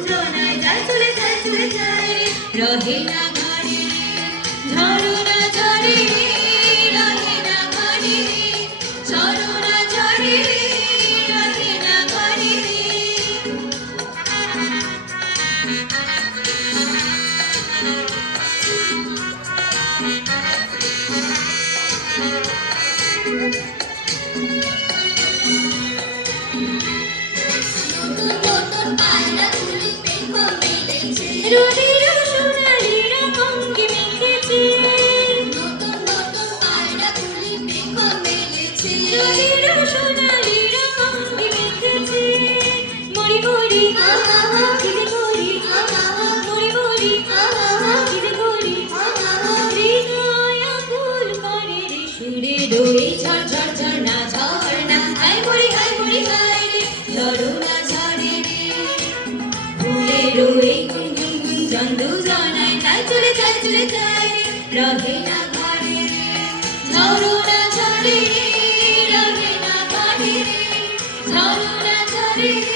বুঝো না যা চলে যায় চলে যায়। রহে না রুই জন্তু জনায় তাই চলে তাই চলে তাই রহে না ঘরে ধরো না ছড়ে রহে না ঘরে ধরো না ছড়ে